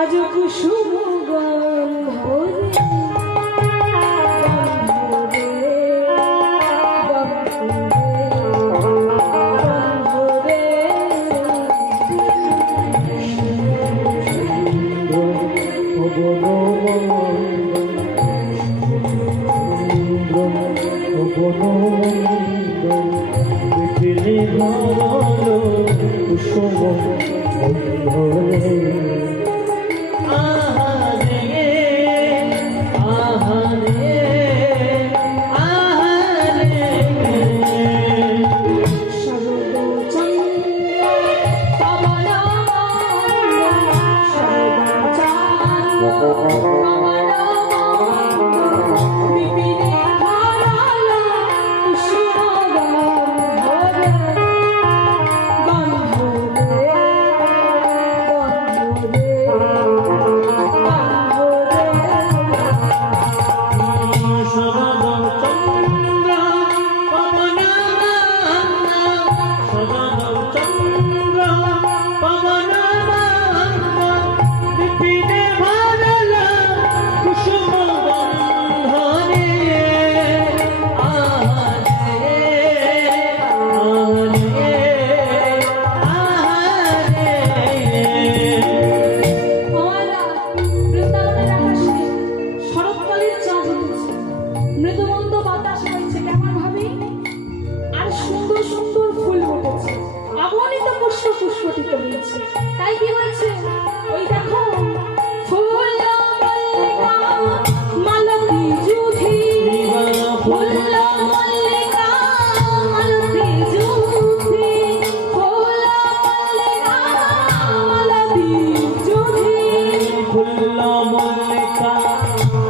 আজ কুসুম গন্ধ তাই কি বলছে ওই দেখো ফুল মালতী জুথি ফুল মল্লিকা মালতী জুথি ফুল মল্লিকা মালতী জুথি ফুল মল্লিকা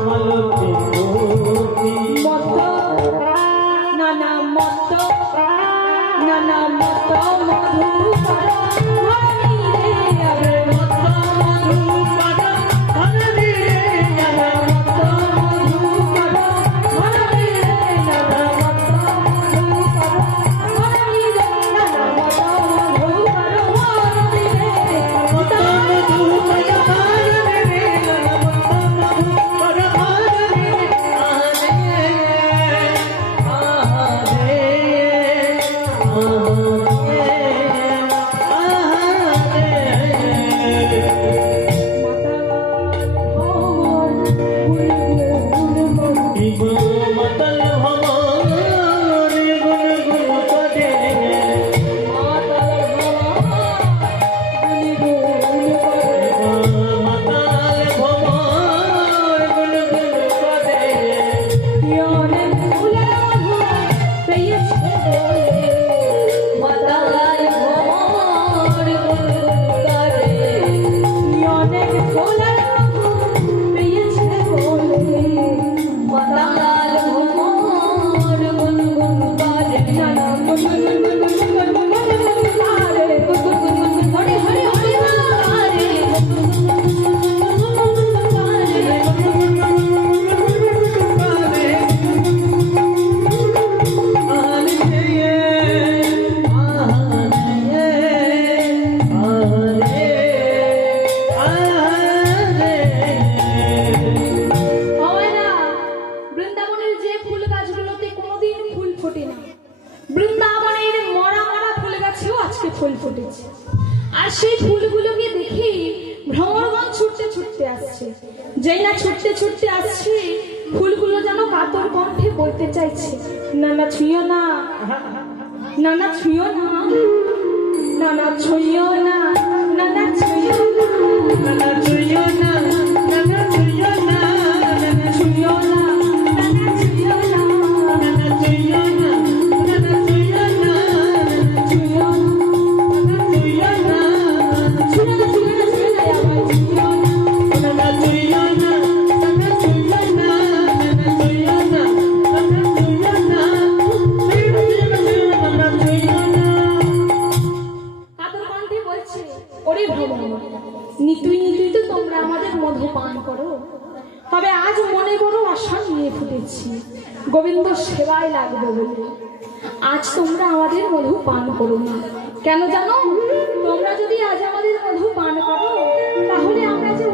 মালতী জুথি মত নানা মত মধু ফুল ফুটেছে আর সেই ফুলগুলোকে দেখে ভ্রমরগণ ছুটতে ছুটতে আসছে। যেই না ছুটতে ছুটতে আসছে ফুলগুলো যেন কাতর কণ্ঠে বলতে চাইছে, নানা ছুঁয়ো না, নানা ছুঁয়ো না, নানা ছুঁয়ো না, নানা ছুঁয়ো না, নানা ছুঁয়ো না, নানা ছুঁয়ো না, নানা ছুঁয়ো না, নানা ছুঁয়ো না, নানা ছুঁয়ো না, নানা ছুঁয়ো না, নানা ছুঁয়ো না। নিতুই নিতুই তো তোমরা আমাদের মধু পান করো, তবে আজ মনে বড় আশা নিয়ে ফুটেছি গোবিন্দ সেবায় লাগবে বলে। আজ তোমরা আমাদের মধু পান করো না, কেন জানো? তোমরা যদি আজ আমাদের মধু পান করো তাহলে আমরা যে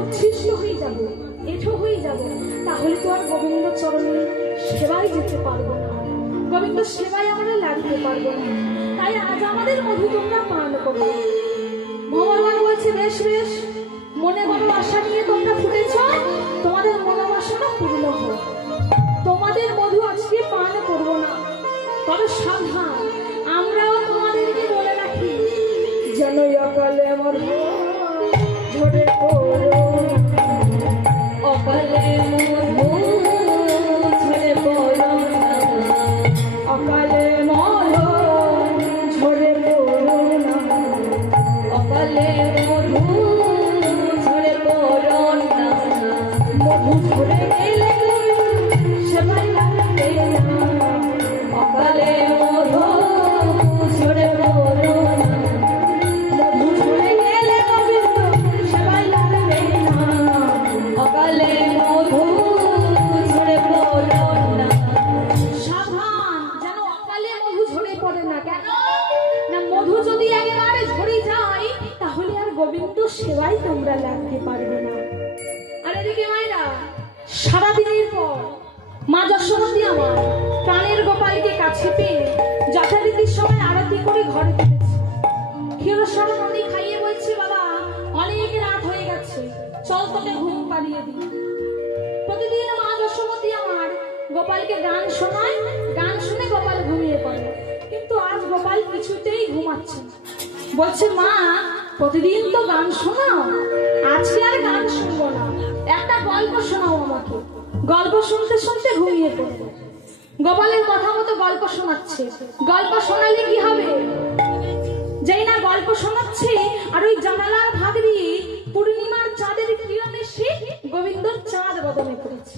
পৃথক হয়ে যাব, তাহলে তো আর গোবিন্দ চরণে সেবায় যেতে পারবো না, গোবিন্দ সেবায় আমরা লাগতে পারবো না। তাই আজ আমাদের মধু তোমরা পান করো। ভগবান বলছে, বেশ বেশ, মনে মনে আশা নিয়ে তোমরা ফুটেছ, তোমাদের মনোবাসনা পূর্ণ হোক। তোমাদের মধু আজকে পান করবো না, তবে সাবধান, আমরাও তোমাদেরকে বলে রাখি, যেন অকালে আমার ঝরে পড়ো, অকালে মধু ঝরে পড়ো না, অকালে মধু ঝরে পড়ো না, অকালে মধু ঝরে পড়ো না, মধু ঝরে গেলে সেবাই লাগবে না, অকালে মধু ঝরে পড়ো না, মধু ঝরে গেলে গোবিন্দ সেবাই লাগবে না, অকালে মধু ঝরে পড়ো না। সাবধান, যেন অকালে মধু ঝরে পড়ে না। কেন না, মধু যদি একেবারে ঝরে যায় তাহলে আর গোবিন্দ সেবাই তোমরা লাগতে পারবে না। আর এদিকে মায়েরা, সারাদিনের পর মা যশোমতী আমার প্রাণের গোপালকে কাছে পেয়ে যথারীতির সময় আরতি করে ঘরে ফিরেছে। ক্ষীরসার নদী খাইয়ে বলছে, বাবা অনেক রাত হয়ে গেছে, চল তোকে ঘুম পাড়িয়ে দিই। প্রতিদিন মা যশোমতী আমার গোপালকে গান শোনায়, গান শুনে গোপাল ঘুমিয়ে পড়ে, কিন্তু আজ গোপাল কিছুতেই ঘুমাচ্ছে না। বলছে, মা প্রতিদিন তো গান শোনাও, আজকে আর গান শুনবো না, একটা গল্প শোনাও আমাকে। গল্প শুনতে শুনতে ঘুমিয়ে পড়বে। গোপালের কথা মতো গল্প শোনাচ্ছে। গল্প শোনালে কি হবে, যেই না গল্প শোনাচ্ছে আর ওই জানালার ভাগ দিয়ে পূর্ণিমার চাঁদের কিরণ এসে গোবিন্দর চাঁদ বদনে পড়েছে।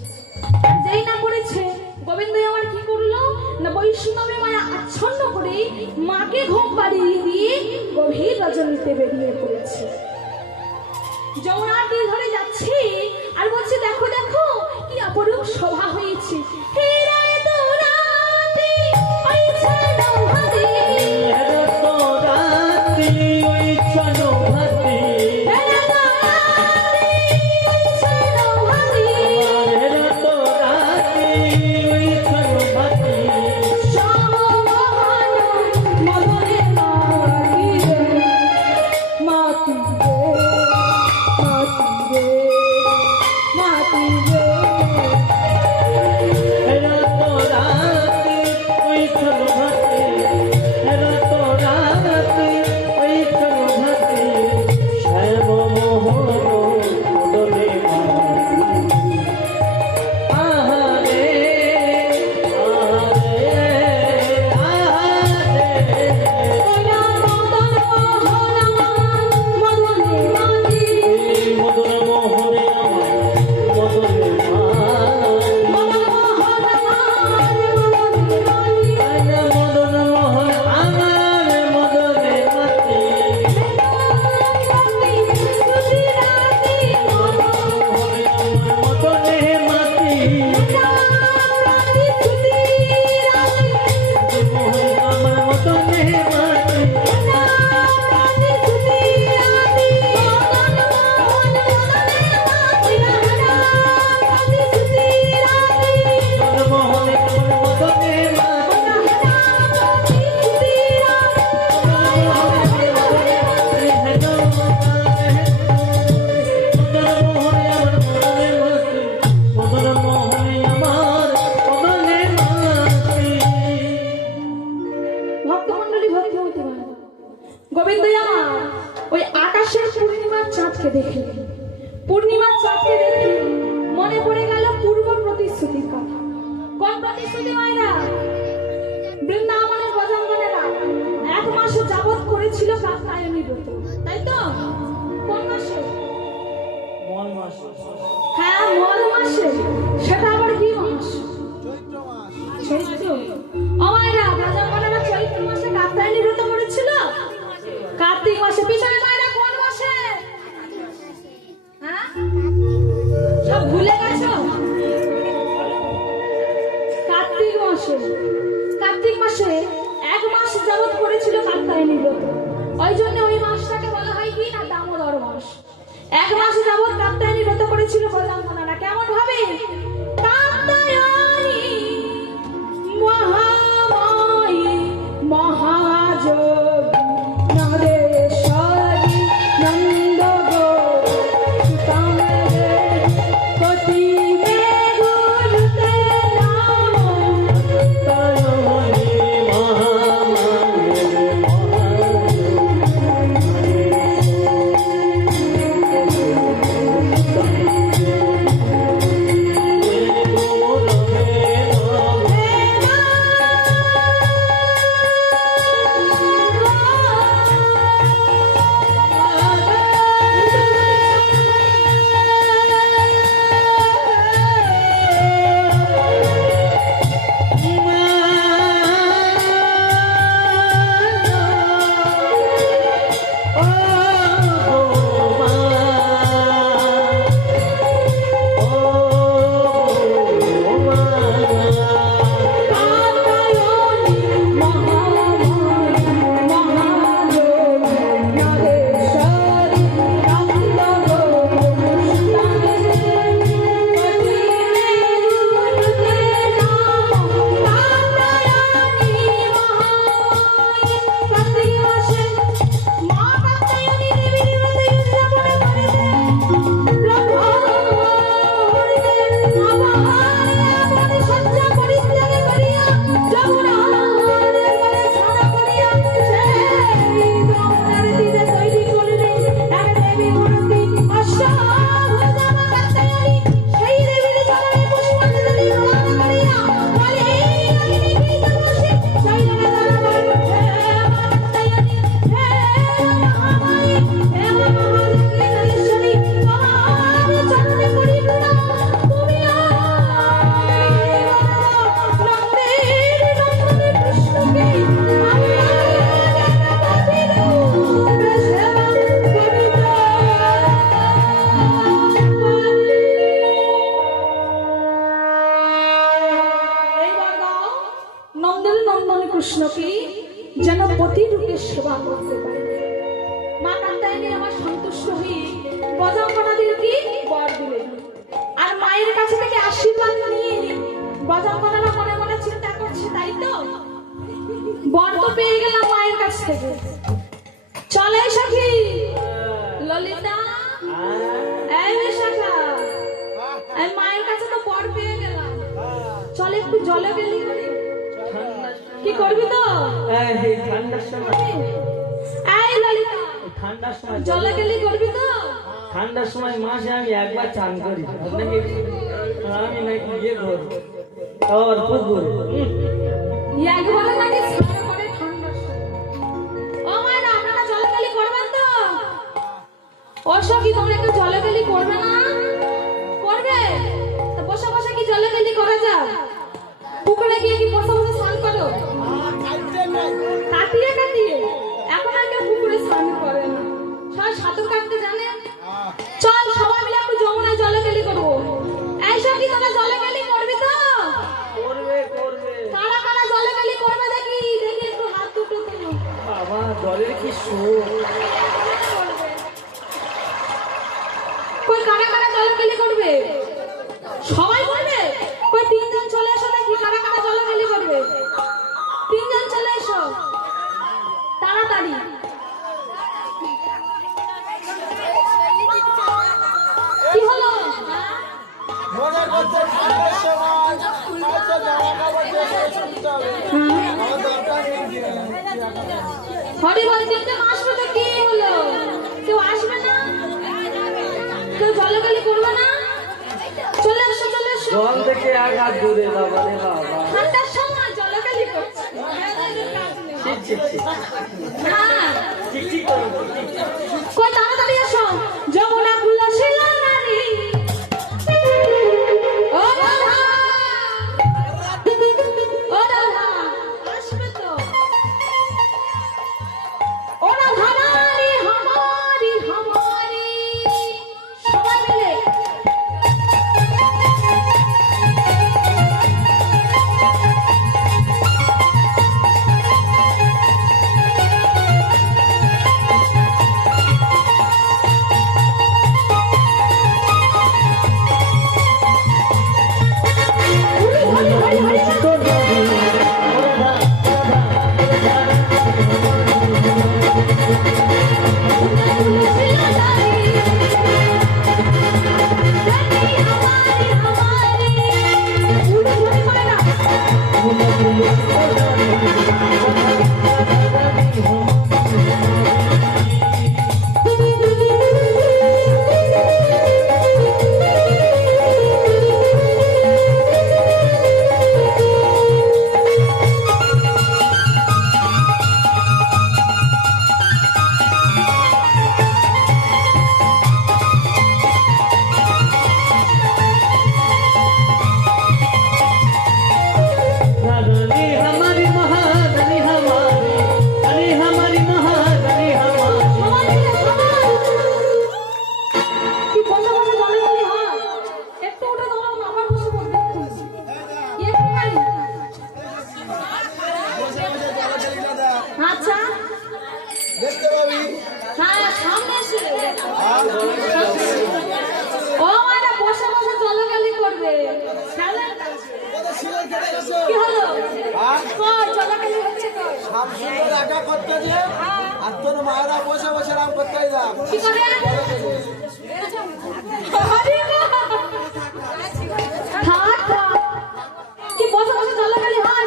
আর যেই না পড়েছে, গোবিন্দ আমার কি করলো না, বৈষ্ণবে মায়া আচ্ছন্ন করে মাকে ঘুম পাড়িয়ে দিয়ে গভীর রজনীতে বেরিয়ে পড়েছে। যমুনার তীর ধরে যাচ্ছে আর বলছে, দেখো দেখো কি অপরূপ শোভা হয়েছে। হে রায় তো রাতে ওই ছানো ভাতে, হে তো রাতে ওই ছানো ভাতে, হে তো রাতে ওই ছানো ভাতে, হে তো রাতে ওই ছানো ভাতে, সমমোহন মদনে মাতি রে, মাতি রে, মাতি রে, এরা তো রাতে ওই চলো ভাতে, এরা তো রাতে ওই চলো ভাতে, শ্যাম মোহন মদনে মাতি, আহারে আহারে আহারে, ওয়া মদন মোহন মদনে মাতি, মদন মোহনে মদনে মাতি, মদন মোহন আমার মদনে মাতি, মদনে মাতি, আমার মদনে মাতি, মোহনে মদনে ভক্তমন্ডলী, ভক্তিমতী মা, গোবিন্দ আমার ওই আকাশের পূর্ণিমার চাঁদকে দেখে, পূর্ণিমার চাঁদকে দেখে মনে পড়ে গেল পূর্ব প্রতিশ্রুতির কথা। কোন প্রতিশ্রুতি মায়েরা? বৃন্দাবনের গজাঙ্গনেরা 1 মাস যাবৎ করেছিল কাত্যায়নী ব্রত, তাই তো? কোন মাসে? হ্যাঁ, মল মাসে। সেটা আবার কি মাস? চৈত্র। ও মায়েরা, গজাঙ্গনেরা চৈত্র মাসে কাত্যায়নী ব্রত করেছিল। কার্তিক মাসে। পিছনে মায়েরা কোন মাসে? হ্যাঁ, সব ভুলে গেছো? কার্তিক মাসে। কার্তিক মাসে 1 মাস যাবৎ করেছিল কাত্যায়নী ব্রত। ওই জন্য ওই মাসটাকে বলা হয় কি না, দামোদর মাস। 1 মাস যাবৎ কাত্যায়নী ব্রত করেছিল গজাঙ্গনারা। কেমন কাত্যায়নী মহামায়ী মহাযোগী নরেশ্বরী নন্দ কৃষ্ণকে যেন প্রতিরূপে সেবা করতে পারে। মা কাত্যায়নী আমার সন্তুষ্ট হয়ে ব্রজাঙ্গনাদেরকে বর দিলেন। আর মায়ের কাছে থেকে আশীর্বাদ নিয়ে ব্রজাঙ্গনারা মনে মনে চিন্তা করছে, তাই তো বর তো পেয়ে গেলাম মায়ের কাছ থেকে। চলে সখী ললিতা, এই শাখা, এই মায়ের কাছে তো বর পেয়ে গেলাম, চলে একটু জলে গেলি করি। কি করবি তো? ঠান্ডার সময় ঠান্ডার সময় জলে গেলি করবি তো? ঠান্ডার সময় মাসে আমি একবার চান করি, আমি নাকি ইয়ে করবো আবার পুকুর একবারে নাকি স্নান করে ঠান্ডার সময়। ও মায়েরা, আপনারা জলে গেলি করবেন তো? ও সখী, তোমরা একটু জলে গেলি করবে না? করবে? তা বসে বসে কি জলে গেলি করা যায়? পুকুরে গিয়ে কি বসে বসে স্নান করো? কাটিয়ে কাটিয়ে এখন আর কেউ পুকুরে স্নান করে না, সবাই সাঁতার কাটতে জানে। চল সবাই মিলে একটু যমুনায় জলে গেলি করবো। এই সখী, তোমরা জলে গেলি করবি তো? করবে করবে। কারা কারা জলে গেলি করবে দেখি, দেখি একটু হাত দুটো তুলো। বাবা, জলের কি শোক। কই কারা কারা জলে গেলি করবে? সবাই করবে? কই তিনজন চলে এসো দেখি, কারা কারা জলে গেলি করবে? তিনজন চলে এসো তাড়াতাড়ি। কি হলো? মনে করছে ঠান্ডার সময় হয়তো জামা কাপড় দিয়ে শুনতে হবে, আমার দরকার নেই। হরি বল, তিনজন আসবে তো কি হলো? কেউ আসবে না? কেউ জলে গেলি করবে না? চলে এসো চলে এসো। জল থেকে এক হাত দূরে বাবা রে বাবা। ঠান্ডার সময় জলে গেলি করছে। ঠিক ঠিক ঠিক হ্যাঁ, ঠিক ঠিক করো। কই তাড়াতাড়ি এসো। যমুনা কুলশীলা নারী, ও রাধা, ও রাধা, আসবে তো? ও রাধা রানী হামারি হামারি, সবাই মিলে হ্যাঁ সামনে এসে হ্যাঁ? ও মারা বসে বসে চলাকালি করবে খেলেন কত সিলাই কেটে গেছো? কি হলো হ্যাঁ? কর চলাকালি হচ্ছে কর সাপ সুন্দর একা করতে যে আর তোর মায়েরা বসে বসে রাম করতে যাও কি করে আরে থাক থাক কি বসে বসে চলাকালি হয়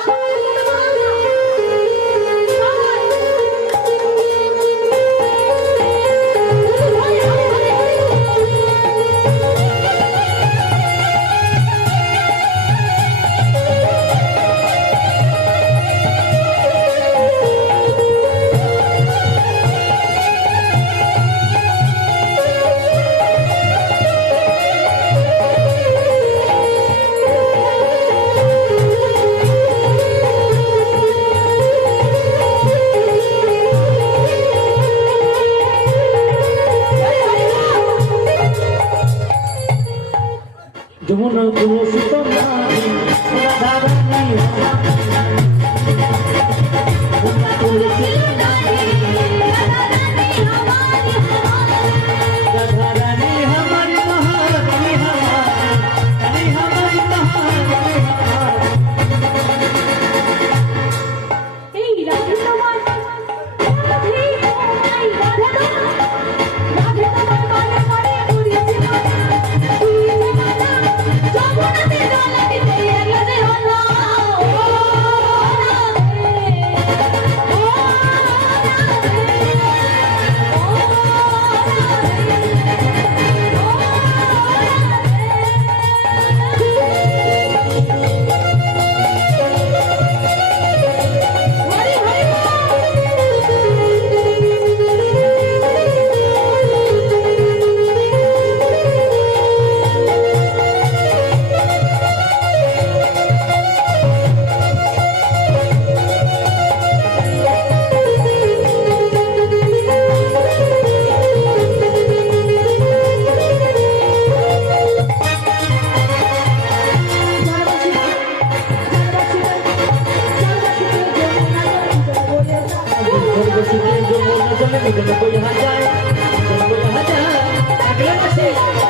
যমুনা তুলসিত নারী রাধা রানী তুলসিত নারী রাধা রানী हमारी महारानी हमारी हमारी महारानी हमारी এই রাধে তোমার রাধে তোমায় রাধে তোমার মানে মানে করিয়েছে মানা করিয়েছে মানা যমুনাতে জল দিতে গেলে হলো ও जो बोलना चले मुझे कोई यहाँ जाए, कोई यहाँ जाए, अगले